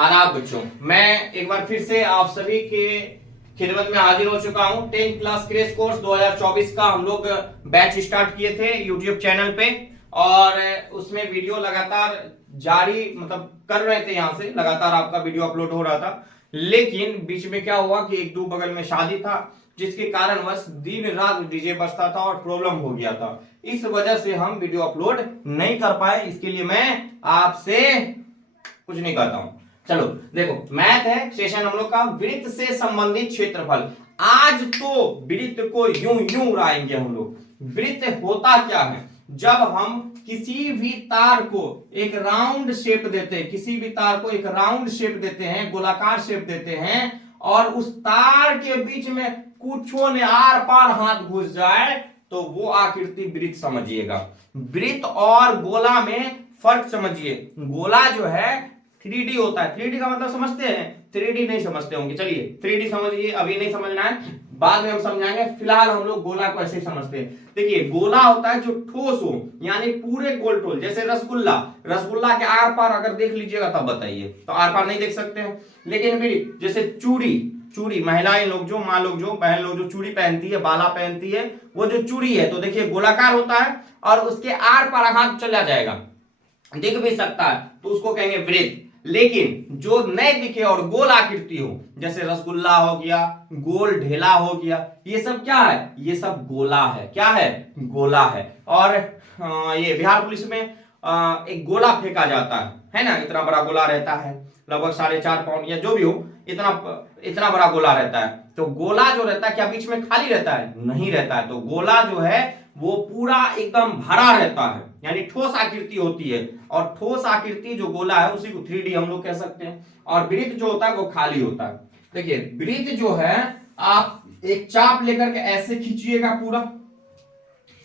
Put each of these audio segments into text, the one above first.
आदाब बच्चों, मैं एक बार फिर से आप सभी के खिदमत में हाजिर हो चुका हूं। 10th क्लास क्रैश कोर्स 2024 का हम लोग बैच स्टार्ट किए थे यूट्यूब चैनल पे और उसमें वीडियो लगातार जारी कर रहे थे। यहां से लगातार आपका वीडियो अपलोड हो रहा था, लेकिन बीच में क्या हुआ कि एक दो बगल में शादी था, जिसके कारणवश दिन रात डीजे बजता था और प्रॉब्लम हो गया था। इस वजह से हम वीडियो अपलोड नहीं कर पाए। इसके लिए मैं आपसे कुछ नहीं करता हूं। चलो देखो, मैथ है सेशन हम लोग का, वृत्त से संबंधित क्षेत्रफल। आज तो वृत्त को यूं यूं उड़ाएंगे हम लोग। वृत्त होता क्या है? जब हम किसी भी तार को एक राउंड शेप देते हैं, किसी भी तार को एक राउंड शेप देते हैं, गोलाकार शेप देते हैं, और उस तार के बीच में कुछों ने आर पार हाथ घुस जाए तो वो आकृति वृत्त समझिएगा। वृत्त और गोला में फर्क समझिए। गोला जो है 3D होता है। 3D का मतलब समझते हैं? 3D नहीं समझते होंगे, चलिए 3D समझिए, अभी नहीं समझना है, बाद में हम समझाएंगे। फिलहाल हम लोग गोला को ऐसे ही समझते हैं। देखिए, गोला होता है जो ठोस हो, यानी पूरे गोल टोल, जैसे रसगुल्ला। रसगुल्ला के आर पार अगर देख लीजिएगा तब बताइए, तो आर पार नहीं देख सकते हैं। लेकिन फिर जैसे चूड़ी, चूड़ी महिलाएं लोग जो, माँ लोग जो, बहन लोग जो चूड़ी पहनती है, बाला पहनती है, वो जो चूड़ी है तो देखिए गोलाकार होता है और उसके आर पार हाथ चला जाएगा, दिख भी सकता है, तो उसको कहेंगे वृत्त। लेकिन जो नए दिखे और गोल आकृति हो, जैसे रसगुल्ला हो गया, गोल ढेला हो गया, ये सब क्या है? ये सब गोला है। क्या है? गोला है। और ये बिहार पुलिस में एक गोला फेंका जाता है ना, इतना बड़ा गोला रहता है, लगभग 4.5 पाउंड या जो भी हो, इतना बड़ा गोला रहता है। तो गोला जो रहता है, क्या बीच में खाली रहता है? नहीं रहता है। तो गोला जो है वो पूरा एकदम भरा रहता है, यानी ठोस आकृति होती है। और ठोस आकृति जो गोला है उसी को 3D हम लोग कह सकते हैं। और वृत्त जो होता है वो खाली होता है। देखिए, वृत्त जो है, आप एक चाप लेकर के ऐसे खींचिएगा पूरा,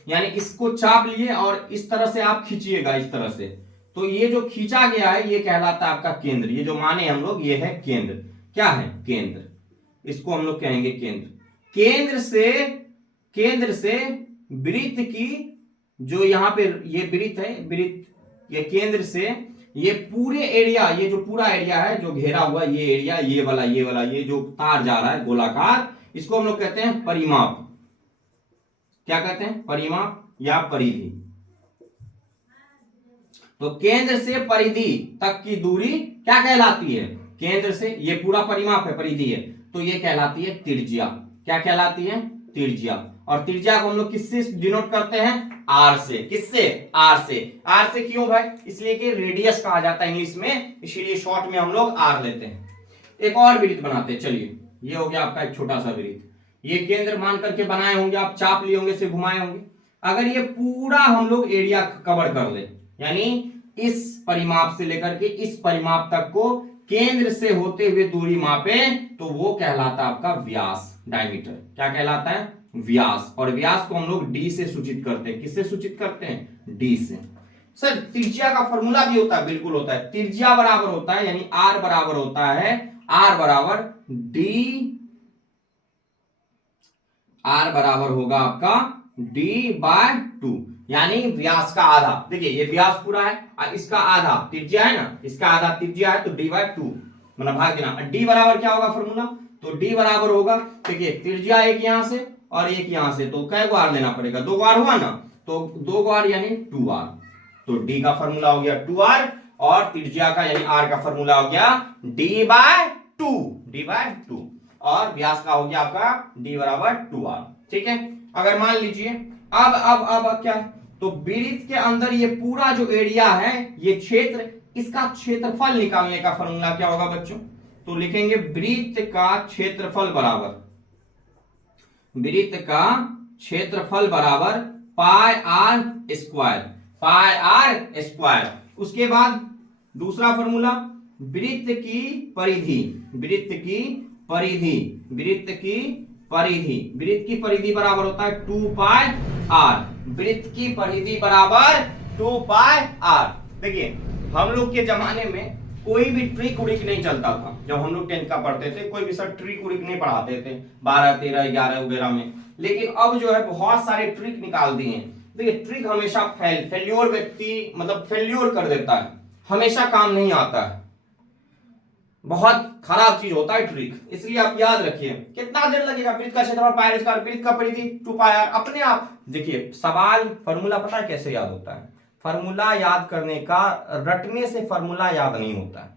यानी इसको चाप लिए और इस तरह से आप खींचिएगा, इस तरह से, तो ये जो खींचा गया है ये कहलाता है आपका केंद्र। ये जो माने हम लोग, ये है केंद्र। क्या है? केंद्र। इसको हम लोग कहेंगे केंद्र। केंद्र से वृत्त की जो यहां पे ये वृत्त है, वृत्त, ये केंद्र से ये पूरे एरिया, ये जो पूरा एरिया है जो घेरा हुआ, ये एरिया, ये वाला ये जो तार जा रहा है गोलाकार, इसको हम लोग कहते हैं परिमाप। क्या कहते हैं? परिमाप या परिधि। तो केंद्र से परिधि तक की दूरी क्या कहलाती है? केंद्र से, ये पूरा परिमाप है, परिधि है, तो ये कहलाती है त्रिज्या। क्या कहलाती है? त्रिज्या। और त्रिज्या को हम लोग किससे डिनोट करते हैं? आर से। किससे? आर से। आर से क्यों भाई? इसलिए कि रेडियस कहा जाता है इंग्लिश में, इसीलिए शॉर्ट में हम लोग आर लेते हैं। एक और वृत्त बनाते हैं। चलिए, ये हो गया आपका एक छोटा सा वृत्त। ये केंद्र मान करके बनाए होंगे, आप चाप लिए होंगे, से घुमाए होंगे। अगर ये पूरा हम लोग एरिया कवर कर ले, यानी इस परिमाप से लेकर के इस परिमाप तक को केंद्र से होते हुए दूरी मापे, तो वो कहलाता है आपका व्यास, डायमीटर। क्या कहलाता है? व्यास। और व्यास को हम लोग डी से सूचित करते हैं। किससे सूचित करते हैं? डी से। सर, त्रिज्या का फॉर्मूला भी होता है? बिल्कुल होता है। त्रिज्या बराबर होता है, यानी आर बराबर होता है, आर बराबर डी, आर बराबर होगा आपका D/2, यानी व्यास का आधा। देखिए, ये व्यास पूरा है और इसका आधा त्रिज्या है ना, इसका आधा त्रिज्या है, तो D/2 मतलब भाग देना। डी बराबर क्या होगा फॉर्मूला? तो डी बराबर होगा, देखिए त्रिज्या एक यहां से और एक यहां से, तो कै गो आर लेना पड़ेगा? 2 बार हुआ ना, तो 2 बार यानी 2r। तो डी का फॉर्मूला हो गया 2r और त्रिज्या का यानी आर का फॉर्मूला हो गया D/2 और व्यास का हो गया आपका D बराबर 2r। ठीक है। अगर मान लीजिए अब क्या है, तो वृत्त के अंदर ये पूरा जो एरिया है, ये क्षेत्र, इसका क्षेत्रफल निकालने का फॉर्मूला क्या होगा बच्चों? तो लिखेंगे वृत्त का क्षेत्रफल बराबर, वृत्त का क्षेत्रफल बराबर pi r square, pi r square. उसके बाद दूसरा फॉर्मूला, वृत्त की परिधि, वृत्त की परिधि, वृत्त की परिधि, वृत्त की परिधि बराबर होता है 2 पाई आर। वृत्त की परिधि बराबर 2 पाई आर। देखिए, हम लोग के जमाने में कोई भी ट्रिक उरिक नहीं चलता था। जब हम लोग 10th का पढ़ते थे, कोई भी सर ट्रिक उरिक नहीं पढ़ाते थे 12, 13, 11 वगैरह में। लेकिन अब जो है बहुत सारे ट्रिक निकाल दिए हैं। देखिए, ट्रिक हमेशा फेल्योर व्यक्ति फेल्योर कर देता है, हमेशा काम नहीं आता है। बहुत खराब चीज होता है ट्रिक, इसलिए आप याद रखिए। कितना देर लगेगा, वृत्त का क्षेत्रफल पाई आर स्क्वायर, वृत्त का परिधि 2 पाई आर, अपने आप देखिए। सवाल फॉर्मूला पता है कैसे याद होता है? फॉर्मूला याद करने का, रटने से फॉर्मूला याद नहीं होता है।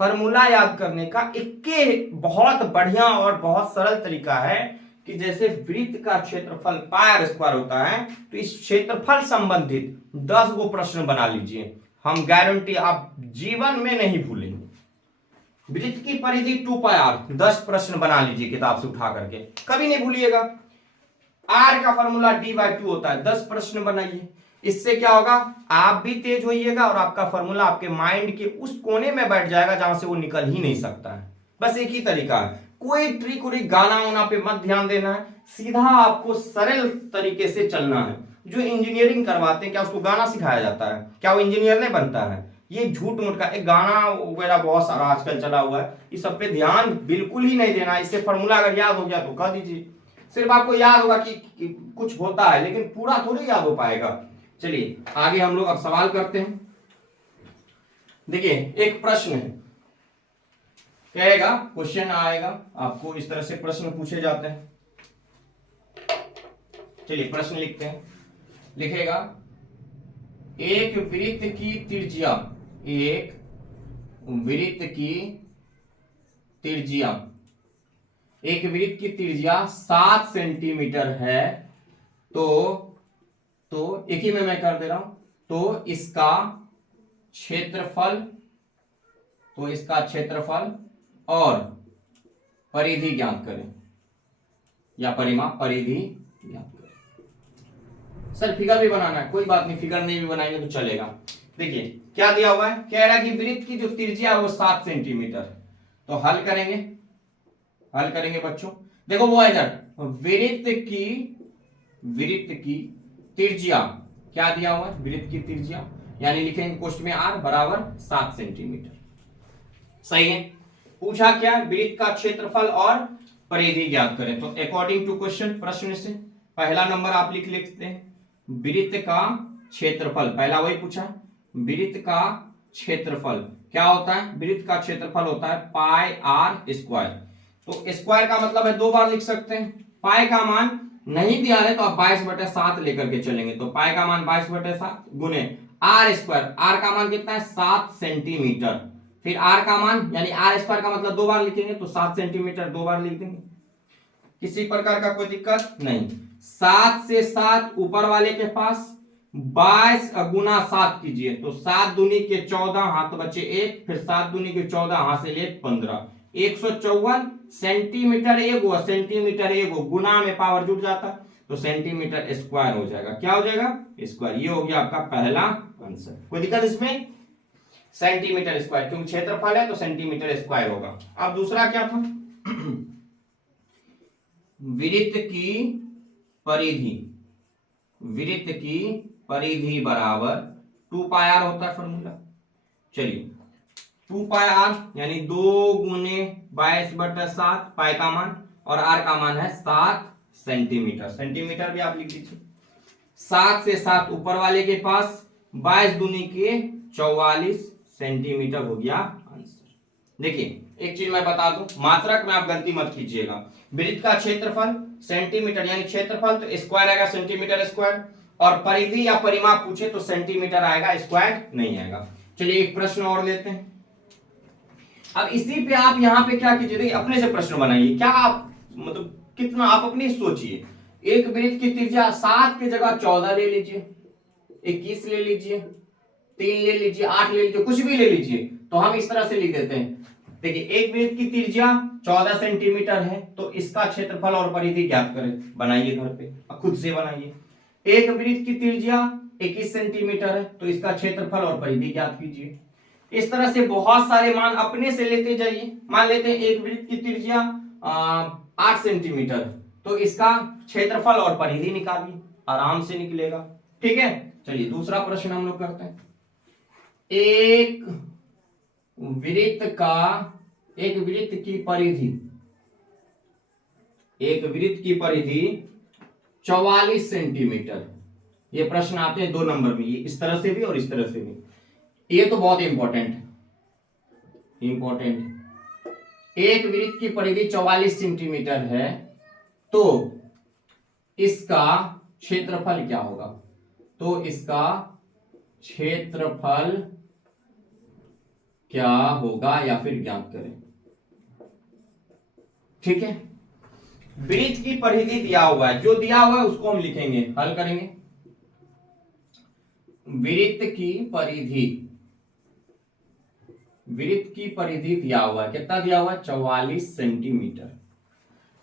फॉर्मूला याद करने का एक बहुत बढ़िया और बहुत सरल तरीका है कि जैसे वृत्त का क्षेत्रफल पाई आर स्क्वायर होता है, तो इस क्षेत्रफल संबंधित 10 गो प्रश्न बना लीजिए, हम गारंटी आप जीवन में नहीं भूलेंगे। वृत्त की परिधि 2 पाई आर, 10 प्रश्न बना लीजिए किताब से उठा करके, कभी नहीं भूलिएगा। आर का फॉर्मूला d/2 होता है, 10 प्रश्न बनाइए। इससे क्या होगा, आप भी तेज होइएगा और आपका फॉर्मूला आपके माइंड के उस कोने में बैठ जाएगा जहां से वो निकल ही नहीं सकता है। बस एक ही तरीका है, कोई ट्रिक उरिक गाना वाना पे मत ध्यान देना है, सीधा आपको सरल तरीके से चलना है। जो इंजीनियरिंग करवाते हैं क्या उसको गाना सिखाया जाता है? क्या वो इंजीनियर नहीं बनता है? ये झूठ मूठ का एक गाना वगैरह बहुत सारा आजकल चला हुआ है, इस सब पे ध्यान बिल्कुल ही नहीं देना। इससे फॉर्मूला अगर याद हो गया तो कह दीजिए, सिर्फ आपको याद होगा कि कुछ होता है, लेकिन पूरा थोड़ी याद हो पाएगा। चलिए आगे हम लोग अब सवाल करते हैं। देखिए एक प्रश्न है, कहेगा क्वेश्चन आएगा आपको, इस तरह से प्रश्न पूछे जाते हैं। चलिए प्रश्न लिखते हैं। लिखेगा एक वृत्त की त्रिज्या, एक वृत्त की त्रिज्या, एक वृत्त की त्रिज्या 7 सेंटीमीटर है, तो एक ही में मैं कर दे रहा हूं, तो इसका क्षेत्रफल और परिधि ज्ञात करें, या परिमाप परिधि ज्ञात करें। सर फिगर भी बनाना है, कोई बात नहीं, फिगर नहीं भी बनाएंगे तो चलेगा। देखिए क्या दिया हुआ है, कह रहा है कि वृत्त की जो त्रिज्या है वो 7 सेंटीमीटर। तो हल करेंगे बच्चों। देखो वो इधर वृत्त की त्रिज्या क्या दिया हुआ है, वृत्त की त्रिज्या, यानी लिखेंगे कोष्ठ में r बराबर 7 सेंटीमीटर। सही है। पूछा क्या, वृत्त का क्षेत्रफल और परिधि ज्ञात करें। तो अकॉर्डिंग टू क्वेश्चन, प्रश्न से पहला नंबर आप लिख लेते हैं, वृत्त का क्षेत्रफल, पहला वही पूछा, वृत्त का क्षेत्रफल क्या होता है, वृत्त का क्षेत्रफल होता है पाई आर स्क्वायर। तो स्क्वायर का मतलब है 2 बार लिख सकते हैं। पाई का मान नहीं दिया है तो आप 22/7 लेकर के चलेंगे, तो पाई का मान 22/7 गुने आर स्क्वायर, आर का मान कितना है 7 सेंटीमीटर, फिर आर का मान यानी आर स्क्वायर का मतलब 2 बार लिखेंगे, तो 7 सेंटीमीटर 2 बार लिख देंगे, किसी प्रकार का कोई दिक्कत नहीं। 7 से 7 ऊपर वाले के पास 22 गुना 7 कीजिए, तो 7 दूनी के 14, हाथ बचे 1, फिर 7 दूनी के 14, हासिल 1 15, 154 सेंटीमीटर एगो, सेंटीमीटर एगो गुना में पावर जुड़ जाता, तो सेंटीमीटर स्क्वायर हो जाएगा। क्या हो जाएगा, स्क्वायर। ये हो गया आपका पहला आंसर। कोई दिक्कत इसमें, सेंटीमीटर स्क्वायर, क्योंकि क्षेत्रफल है तो सेंटीमीटर स्क्वायर होगा। अब दूसरा क्या था, वृत्त की परिधि बराबर 2 पाई आर होता है फॉर्मूला। चलिए 2 पाई आर यानी 2 गुने 22/7, पाई का मान और आर का मान है 7 सेंटीमीटर, सेंटीमीटर भी आप लिख लीजिए। 7 से 7 ऊपर वाले के पास 22 दूनी के 44 सेंटीमीटर हो गया आंसर। देखिए एक चीज मैं बता दूं, मात्रक में आप गलती मत कीजिएगा। वृत्त का क्षेत्रफल सेंटीमीटर यानी क्षेत्रफल तो स्क्वायर आएगा सेंटीमीटर स्क्वायर, और परिधि या परिमाप पूछे तो सेंटीमीटर आएगा, स्क्वायर नहीं आएगा। चलिए एक प्रश्न और लेते हैं। अब इसी पे आप यहाँ पे क्या कीजिए, अपने से प्रश्न बनाइए। क्या आप मतलब कितना आप अपनी सोचिए। एक वृत्त की त्रिज्या 7 की जगह 14 ले लीजिए, 21 ले लीजिए, 3 ले लीजिए, 8 ले लीजिए, कुछ भी ले लीजिए, तो हम इस तरह से लिख देते हैं। देखिए एक वृत्त की त्रिज्या 14 सेंटीमीटर है, तो इसका क्षेत्रफल और परिधि ज्ञात करें। बनाइए घर पे, खुद से बनाइए। एक वृत्त की त्रिज्या 21 सेंटीमीटर है, तो इसका क्षेत्रफल और परिधि ज्ञात कीजिए। इस तरह से बहुत सारे मान अपने से लेते जाइए। मान लेते हैं एक वृत्त की त्रिज्या 8 सेंटीमीटर, तो इसका क्षेत्रफल और परिधि निकालिए, आराम से निकलेगा। ठीक है, चलिए दूसरा प्रश्न हम लोग करते हैं। एक वृत्त की परिधि 44 सेंटीमीटर। ये प्रश्न आते हैं 2 नंबर में, ये इस तरह से भी और इस तरह से भी। ये तो बहुत इंपॉर्टेंट एक वृत्त की परिधि 44 सेंटीमीटर है, तो इसका क्षेत्रफल क्या होगा? तो इसका क्षेत्रफल क्या होगा या फिर ज्ञात करें। ठीक है, वृत्त की परिधि दिया हुआ है, जो दिया हुआ है उसको हम लिखेंगे, हल करेंगे। वृत्त की परिधि, वृत्त की परिधि दिया हुआ है, कितना दिया हुआ है? 44 सेंटीमीटर।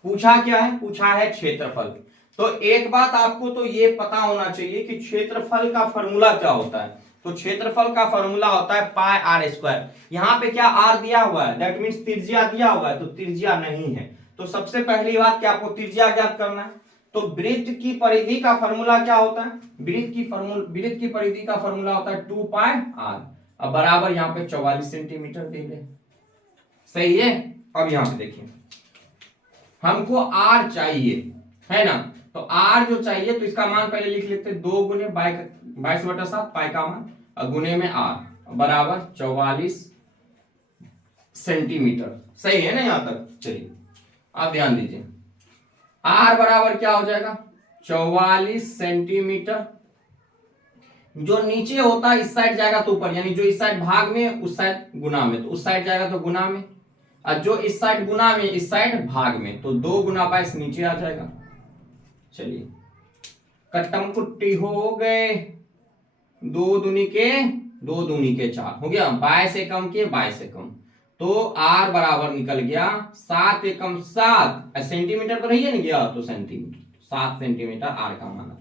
पूछा क्या है? पूछा है क्षेत्रफल। तो एक बात आपको तो ये पता होना चाहिए कि क्षेत्रफल का फॉर्मूला क्या होता है। तो क्षेत्रफल का फॉर्मूला होता है पाई आर स्क्वायर। यहाँ पे क्या आर दिया हुआ है, दैट मीन्स त्रिज्या दिया हुआ है, तो त्रिज्या नहीं है। तो सबसे पहली बात क्या, आपको त्रिज्या ज्ञात करना है। तो वृत्त की परिधि का फॉर्मूला क्या होता है? वृत्त की परिधि का फॉर्मूला होता है 2 पाई आर। अब बराबर यहाँ पे 44 सेंटीमीटर दे दे, सही है। अब यहाँ पे देखिए, हमको आर चाहिए, है ना। तो आर जो चाहिए, तो इसका मान पहले लिख लेते, 2 गुने 22/7 पाई का मान, और गुने में आर बराबर 44 सेंटीमीटर। सही है ना यहां तक? चलिए आप ध्यान दीजिए, आर बराबर क्या हो जाएगा? 44 सेंटीमीटर। जो नीचे होता है इस साइड जाएगा तो ऊपर, यानी जो इस साइड भाग में उस साइड गुना में, तो उस साइड जाएगा तो गुना में, और जो इस साइड गुना में इस साइड भाग में, तो 2 गुना 22 नीचे आ जाएगा। चलिए कट्टम कुट्टी हो गए, 2 दूनी के 4 हो गया, 22 एकम के 22 एकम, तो आर बराबर निकल गया 7 एकम 7 सेंटीमीटर, तो नहीं है ना गया, तो सेंटीमीटर, 7 सेंटीमीटर आर का मान आ गया।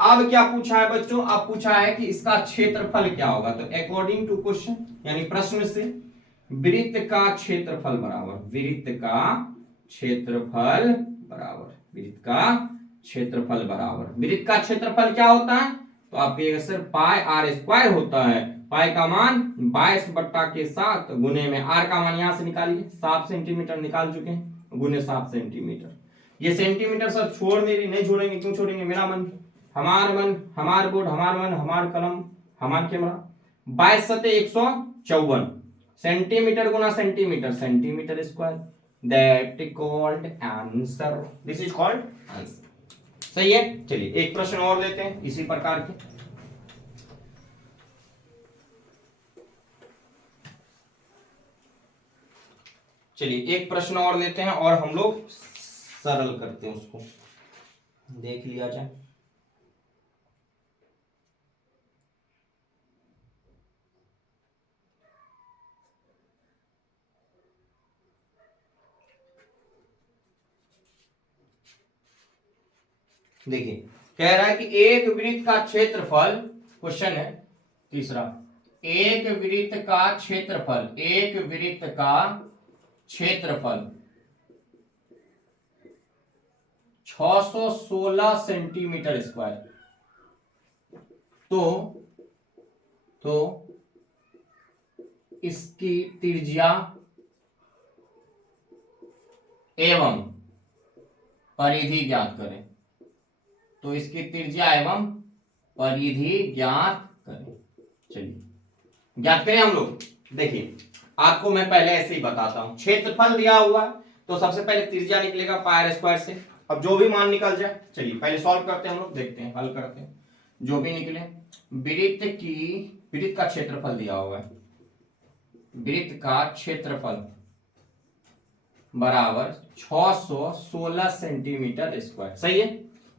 अब क्या पूछा है बच्चों? अब पूछा है कि इसका क्षेत्रफल क्या होगा। तो अकॉर्डिंग टू क्वेश्चन, यानी प्रश्न से, वृत्त का क्षेत्रफल बराबर, वृत्त का क्षेत्रफल बराबर, वृत्त का क्षेत्रफल बराबर, वृत्त का क्षेत्रफल क्या होता है? तो आपके सर पाई आर स्क्वायर होता है। पाई का मान 22/7 गुने में आर का मान यहां से निकालिए, 7 सेंटीमीटर निकाल चुके हैं, गुने 7 सेंटीमीटर। ये सेंटीमीटर सर छोड़ नहीं रही, नहीं छोड़ेंगे, क्यों छोड़ेंगे? मेरा मन, हमार मन, हमार बोर्ड, हमार मन, हमार कलम, हमार कैमरा। 22 सते 154 centimetre Guna centimetre, centimetre square, that called answer, this is called answer. सही है। चलिए एक प्रश्न और लेते हैं इसी प्रकार के। चलिए एक प्रश्न और लेते हैं और हम लोग सरल करते हैं, उसको देख लिया जाए। देखिए कह रहा है कि एक वृत्त का क्षेत्रफल, क्वेश्चन है तीसरा, एक वृत्त का क्षेत्रफल, एक वृत्त का क्षेत्रफल 616 सेंटीमीटर स्क्वायर, तो इसकी त्रिज्या एवं परिधि ज्ञात करें। तो इसकी त्रिज्या एवं परिधि ज्ञात करें। चलिए ज्ञात करें हम लोग। देखिए आपको मैं पहले ऐसे ही बताता हूं, क्षेत्रफल दिया हुआ तो सबसे पहले त्रिज्या निकलेगा पाई आर स्क्वायर से। अब जो भी मान निकल जाए, चलिए पहले सॉल्व करते हैं हम लोग, देखते हैं, हल करते हैं। जो भी निकले, वृत्त का क्षेत्रफल दिया हुआ है, वृत्त का क्षेत्रफल बराबर 616 सेंटीमीटर स्क्वायर। सही है।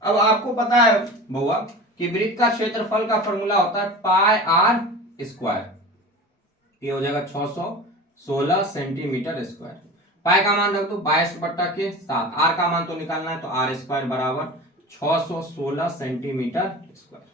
अब आपको पता है बउआ कि वृत्त का क्षेत्रफल का फॉर्मूला होता है पाई आर स्क्वायर। ये हो जाएगा 616 सेंटीमीटर स्क्वायर। पाई का मान रख दो 22/7, आर का मान तो निकालना है, तो आर स्क्वायर बराबर 616 सेंटीमीटर स्क्वायर।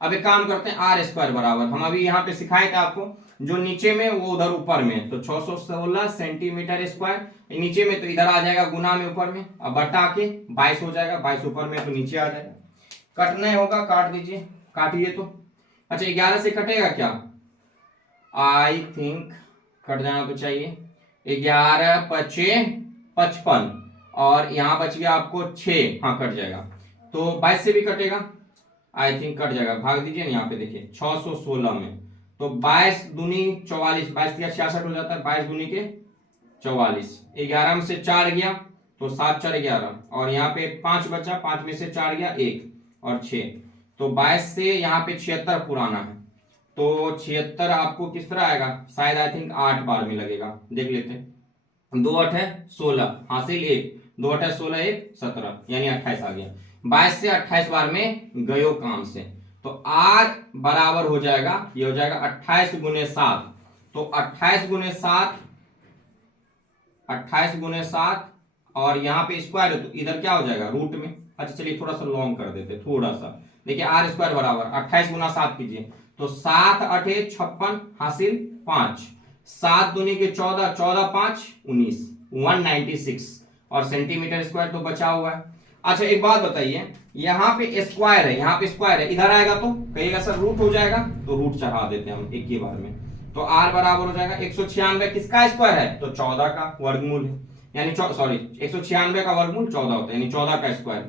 अब एक काम करते हैं, आर स्क्वायर बराबर, हम अभी यहाँ पे सिखाए थे आपको, जो नीचे में वो उधर ऊपर में, तो 616 सेंटीमीटर स्क्वायर, नीचे में तो इधर आ जाएगा गुना में ऊपर में, अब बटा के 22 हो जाएगा, 22 ऊपर में तो नीचे आ जाएगा। कटने होगा, काट दीजिए, काटिए तो। अच्छा 11 से कटेगा क्या? आई थिंक कट जाना तो चाहिए। 11 पचे 55 और यहाँ बच गया आपको 6, हाँ कट जाएगा। तो 22 से भी कटेगा, आई थिंक कट जाएगा, भाग दीजिए ना, यहाँ पे देखिए 616 में, तो 22 दूनी 44, 22 या 66 हो जाता है, 22 दूनी के 44, 11 में से 4 गया तो 7 4 11, और यहाँ पे 5 बचा, 5 में से 4 गया 1 और 6, तो 22 से यहाँ पे 76 पुराना है, तो 76 आपको किस तरह आएगा, शायद आई थिंक 8 बार में लगेगा, देख लेते हैं। 2 8 है 16, हासिल 1, 2 8 है 16, 1 17, यानी 28 आ गया। 22 से 28 बार में गयो काम से, तो R बराबर हो जाएगा, ये हो जाएगा 28 गुने 7, तो 28 गुने 7, 28 गुने 7, और यहाँ पे स्क्वायर है तो इधर क्या हो जाएगा, रूट में। अच्छा चलिए थोड़ा सा लॉन्ग कर देते, थोड़ा सा, देखिए R स्क्वायर बराबर 28 गुना 7 कीजिए, तो 7 8 56 हासिल 5, 7 दूनी के 14, 14 5 19, 196, और सेंटीमीटर स्क्वायर तो बचा हुआ है। अच्छा एक बात बताइए, यहाँ पे स्क्वायर है, यहाँ पे स्क्वायर है, इधर आएगा तो कहिएगा सर रूट हो जाएगा, तो रूट चढ़ा देते हैं हम एक ही बार में, तो R बराबर हो जाएगा 196 किसका स्क्वायर है, तो 14 का वर्गमूल है, यानी सॉरी 196 का वर्गमूल 14 होता है, यानी 14 का स्क्वायर,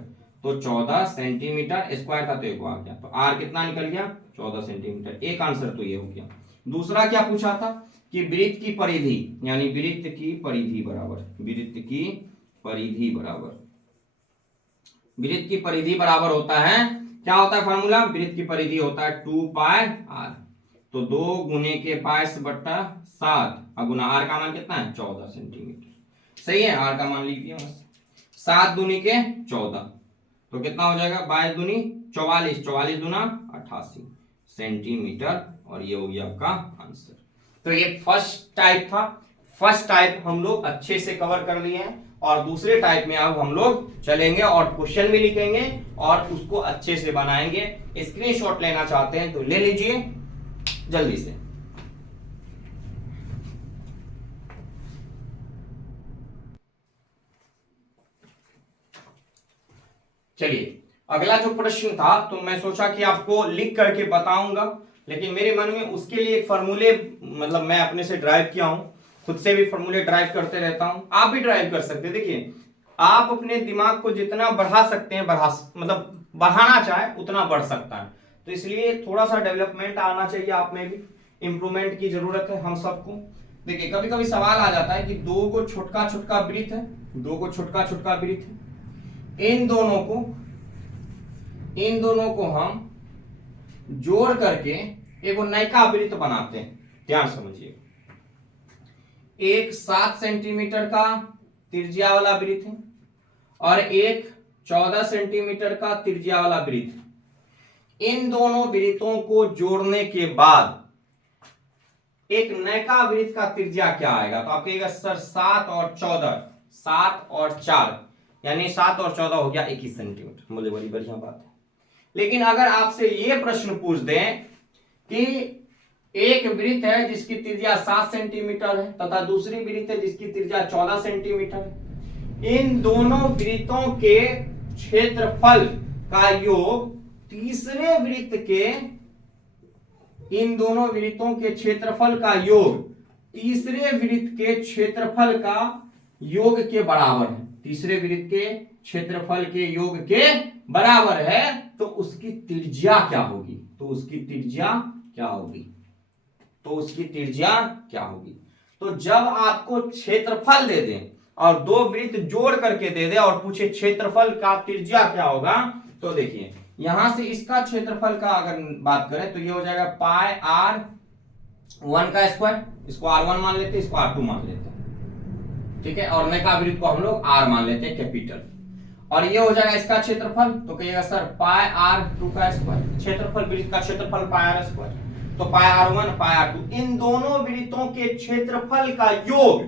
तो 14 सेंटीमीटर स्क्वायर था, तो एक आ गया, तो R कितना निकल गया, 14 सेंटीमीटर। एक आंसर तो ये हो गया। दूसरा क्या पूछा था कि वृत्त की परिधि, यानी वृत्त की परिधि बराबर, वृत्त की परिधि बराबर, वृत्त की परिधि बराबर होता है, क्या होता है फॉर्मूला, वृत्त की परिधि होता है 2 पाई r, तो 2 गुने के पाई बट्टा 7, और गुना r का मान कितना है 14 सेंटीमीटर, सही है, r का मान लिख दिया बस, 7 दूनी के 14, तो कितना हो जाएगा 22 दूनी 44, 44 दूना 88 सेंटीमीटर, और ये हो गया आपका आंसर। तो ये फर्स्ट टाइप था, फर्स्ट टाइप हम लोग अच्छे से कवर कर लिए हैं, और दूसरे टाइप में अब हम लोग चलेंगे और क्वेश्चन भी लिखेंगे और उसको अच्छे से बनाएंगे। स्क्रीनशॉट लेना चाहते हैं तो ले लीजिए जल्दी से। चलिए अगला जो प्रश्न था, तो मैं सोचा कि आपको लिख करके बताऊंगा, लेकिन मेरे मन में उसके लिए एक फॉर्मूले, मतलब मैं अपने से ड्राइव किया हूं, खुद से भी फॉर्मूले ड्राइव करते रहता हूं, आप भी ड्राइव कर सकते हैं। देखिए आप अपने दिमाग को जितना बढ़ा सकते हैं, मतलब बढ़ाना चाहे उतना बढ़ सकता है, तो इसलिए थोड़ा सा डेवलपमेंट आना चाहिए, आप में भी इंप्रूवमेंट की जरूरत है हम सबको। देखिए कभी कभी सवाल आ जाता है कि दो को छोटका छोटका वृत्त है, दो को छोटका छोटका वृत्त है, इन दोनों को हम जोड़ करके एक नयका वृत्त बनाते हैं। ध्यान समझिए, एक 7 सेंटीमीटर का त्रिज्या वाला वृत्त है और एक 14 सेंटीमीटर का त्रिज्या वाला वृत्त है। इन दोनों वृत्तों को जोड़ने के बाद एक नयका वृत्त का त्रिज्या क्या आएगा, तो आप कहिएगा सर 7 और 14, 7 और 4, यानी 7 और 14 हो गया 21 सेंटीमीटर। मुझे बड़ी बढ़िया बात है। लेकिन अगर आपसे यह प्रश्न पूछ दें कि एक वृत्त है जिसकी त्रिज्या 7 सेंटीमीटर है तथा दूसरी वृत्त है जिसकी त्रिज्या 14 सेंटीमीटर है, इन दोनों वृत्तों के क्षेत्रफल का योग तीसरे वृत्त के, इन दोनों वृत्तों के क्षेत्रफल का योग तीसरे वृत्त के क्षेत्रफल का योग के बराबर है, तीसरे वृत्त के क्षेत्रफल के योग के बराबर है, तो उसकी त्रिज्या क्या होगी, तो उसकी त्रिज्या क्या होगी, तो उसकी त्रिज्या क्या होगी। तो जब आपको क्षेत्रफल दे दें और दो वृत्त जोड़ करके दे दे और पूछे क्षेत्रफल का त्रिज्या क्या होगा, तो देखिए यहां से इसका क्षेत्रफल का अगर बात करें तो ये हो जाएगा पाई r1 का स्क्वायर, इसको r1 मान लेते हैं, इसको r2 मान लेते हैं, ठीक है, और नयका वृत्त को हम लोग r मान लेते हैं कैपिटल, और ये हो जाएगा इसका क्षेत्रफल, तो कहिएगा सर पाई r2 का स्क्वायर, क्षेत्रफल वृत्त का क्षेत्रफल पाई r स्क्वायर, तो पाई r1 पाई r2, इन दोनों वृत्तों के क्षेत्रफल का योग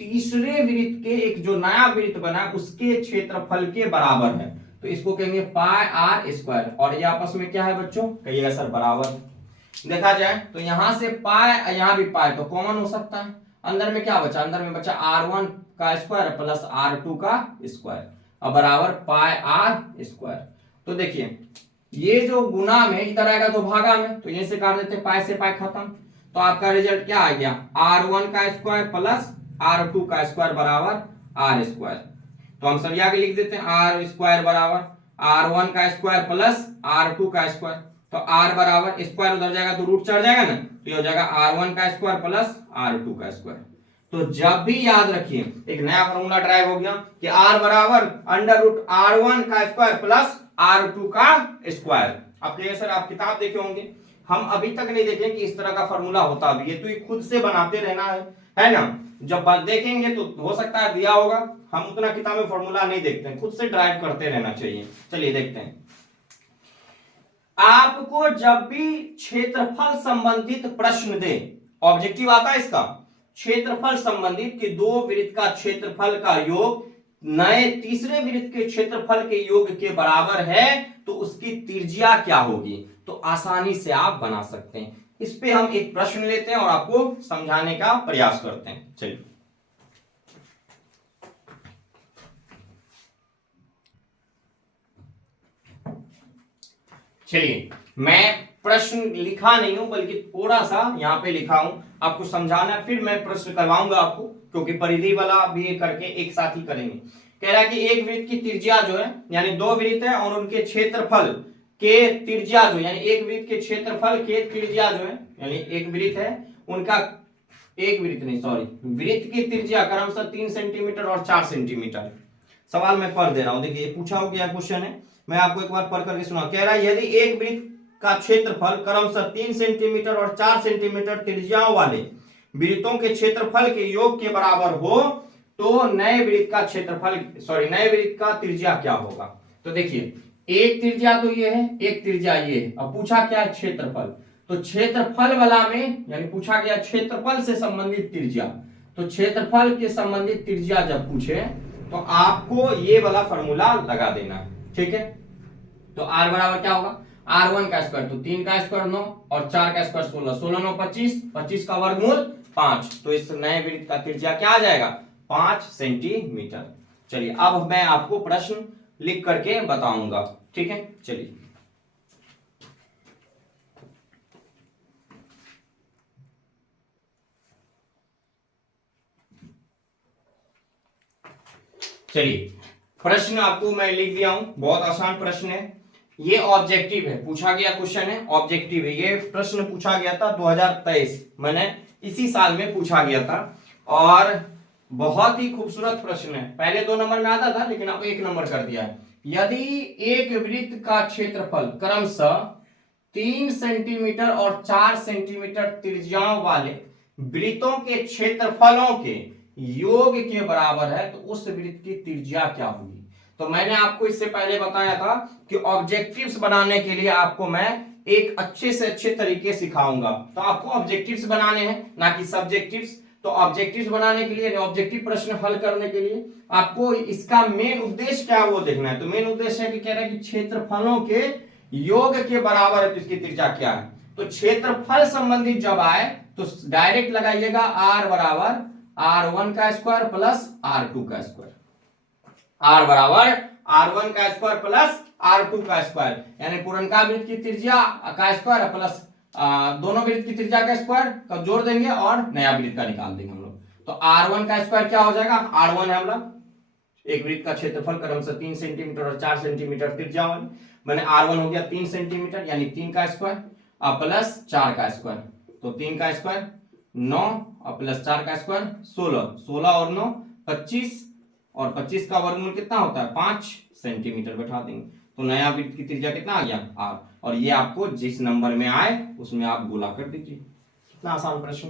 तीसरे वृत्त के एक जो नया वृत्त बना उसके क्षेत्रफल के बराबर है, तो इसको कहेंगे पाई r स्क्वायर, और ये आपस में क्या है बच्चों, कहिएगा सर बराबर। देखा जाए तो यहां से पाई, यहां भी पाई, तो कॉमन हो सकता है, अंदर में क्या बचा, अंदर में बचा r1 का स्क्वायर प्लस r2 का स्क्वायर, अब बराबर पाई r स्क्वायर। तो देखिए ये जो गुना में इधर आएगा तो भागा में, तो यहीं से काट देते, पाई से पाई खत्म, तो आपका रिजल्ट क्या आ गया, r1 का स्क्वायर प्लस r2 का स्क्वायर बराबर r स्क्वायर। तो हम सब आगे लिख देते हैं r स्क्वायर बराबर r1 का स्क्वायर प्लस r2 का स्क्वायर, तो r बराबर स्क्वायर उधर जाएगा तो रूट चढ़ जाएगा ना, तो ये हो जाएगा r1 का स्क्वायर प्लस r2 का स्क्वायर। तो जब भी याद रखिए एक नया फॉर्मूला ड्राइव हो गया कि r बराबर अंडर रूट r1 का स्क्वायर प्लस r2 का स्क्वायर। अब क्लियर सर, आप किताब देखे होंगे, हम अभी तक नहीं देखें कि इस तरह का फॉर्मूला होता भी है, तो ये खुद से बनाते रहना है ना। जब बात देखेंगे तो हो सकता है दिया होगा, हम उतना किताब में फॉर्मूला नहीं देखते हैं, खुद से ड्राइव करते रहना चाहिए। चलिए देखते हैं। आपको जब भी क्षेत्रफल संबंधित प्रश्न दे, ऑब्जेक्टिव आता है इसका, क्षेत्रफल संबंधित कि दो वृत्त का क्षेत्रफल का योग नए तीसरे वृत्त के क्षेत्रफल के योग के बराबर है तो उसकी त्रिज्या क्या होगी, तो आसानी से आप बना सकते हैं। इस पे हम एक प्रश्न लेते हैं और आपको समझाने का प्रयास करते हैं। चलिए चलिए, मैं प्रश्न लिखा नहीं हूं बल्कि थोड़ा सा यहां पे लिखा हूं, आपको समझाना है, फिर मैं प्रश्न करवाऊंगा आपको, क्योंकि परिधि वाला भी करके एक साथ ही करेंगे। कह रहा है कि एक वृत्त की त्रिज्या जो है, यानी दो वृत्त है और उनके क्षेत्रफल के त्रिज्या जो, यानी एक वृत्त के क्षेत्रफल के त्रिज्या जो है, यानी एक वृत्त है उनका, एक वृत्त नहीं सॉरी, वृत्त की त्रिज्या क्रमशः 3 सेंटीमीटर और 4 सेंटीमीटर। सवाल मैं पढ़ दे रहा हूं, देखिए पूछा हो गया क्वेश्चन है, मैं आपको एक बार पढ़ करके सुना। कह रहा है यदि एक वृत्त का क्षेत्रफल क्रमशः 3 सेंटीमीटर और 4 सेंटीमीटर त्रिज्याओं वाले वृत्तों के क्षेत्रफल के योग के बराबर हो तो नए वृत्त का क्षेत्रफल नए वृत्त का त्रिज्या क्या होगा। तो देखिए एक त्रिज्या तो ये है, एक त्रिज्या ये है, अब पूछा क्या है क्षेत्रफल, तो क्षेत्रफल वाला में यानी पूछा गया क्षेत्रफल से संबंधित त्रिज्या, तो क्षेत्रफल के संबंधित त्रिज्या जब पूछे तो आपको ये वाला फॉर्मूला लगा देना है, ठीक है। तो r बराबर क्या होगा, r1 का स्क्वायर, तो 3 का स्क्वायर 9 और 4 का स्क्वायर 16, 16 9 25, 25 का वर्गमूल 5, तो इस नए वृत्त का त्रिज्या क्या आ जाएगा, 5 सेंटीमीटर। चलिए अब मैं आपको प्रश्न लिख करके बताऊंगा, ठीक है। चलिए प्रश्न आपको मैं लिख दिया हूं, बहुत आसान प्रश्न है, ये ऑब्जेक्टिव है, पूछा गया क्वेश्चन है, ऑब्जेक्टिव है। ये प्रश्न पूछा गया था 2023, मैंने इसी साल में पूछा गया था और बहुत ही खूबसूरत प्रश्न है। पहले 2 नंबर में आता था लेकिन अब 1 नंबर कर दिया है। यदि एक वृत्त का क्षेत्रफल क्रमशः 3 सेंटीमीटर और 4 सेंटीमीटर त्रिज्याओं वाले वृत्तों के क्षेत्रफलों के योग के बराबर है तो उस वृत्त की त्रिज्या क्या होगी। तो मैंने आपको इससे पहले बताया था कि ऑब्जेक्टिव्स बनाने के लिए आपको मैं एक अच्छे से अच्छे तरीके सिखाऊंगा। तो आपको ऑब्जेक्टिव्स बनाने हैं ना कि सब्जेक्टिव्स। तो ऑब्जेक्टिव्स बनाने के लिए, ऑब्जेक्टिव प्रश्न हल करने के लिए आपको इसका मेन उद्देश्य क्या है वो देखना है। तो मेन उद्देश्य है कि कह रहा है कि क्षेत्रफलों के योग के बराबर है तो इसकी त्रिज्या क्या है। तो क्षेत्रफल संबंधित जब आए तो डायरेक्ट लगाइएगा r बराबर r1 का स्क्वायर प्लस r2 का स्क्वायर, r बराबर r1 का स्क्वायर प्लस r2 का स्क्वायर, यानी पुरनका वृत्त की त्रिज्या का स्क्वायर प्लस दोनों वृत्त की त्रिज्या का स्क्वायर का जोड़ देंगे और नया वृत्त का निकाल देंगे हम लोग। तो r1 का स्क्वायर क्या हो जाएगा, r1 है हम लोग एक वृत्त का क्षेत्रफल क्रमशः 3 सेंटीमीटर और 4 सेंटीमीटर त्रिज्या वाले, मैंने r1 हो गया 3 सेंटीमीटर यानी 3 का स्क्वायर प्लस 4 का स्क्वायर, तो 3 का स्क्वायर 9 और प्लस 4 का स्क्वायर 16, 16 और 9 25 और 25 का वर्गमूल कितना होता है 5 सेंटीमीटर बैठा देंगे। तो नया वृत्त की त्रिज्या कितना आ गया r, और ये आपको जिस नंबर में आए उसमें आप गुणा कर दीजिए। कितना आसान प्रश्न।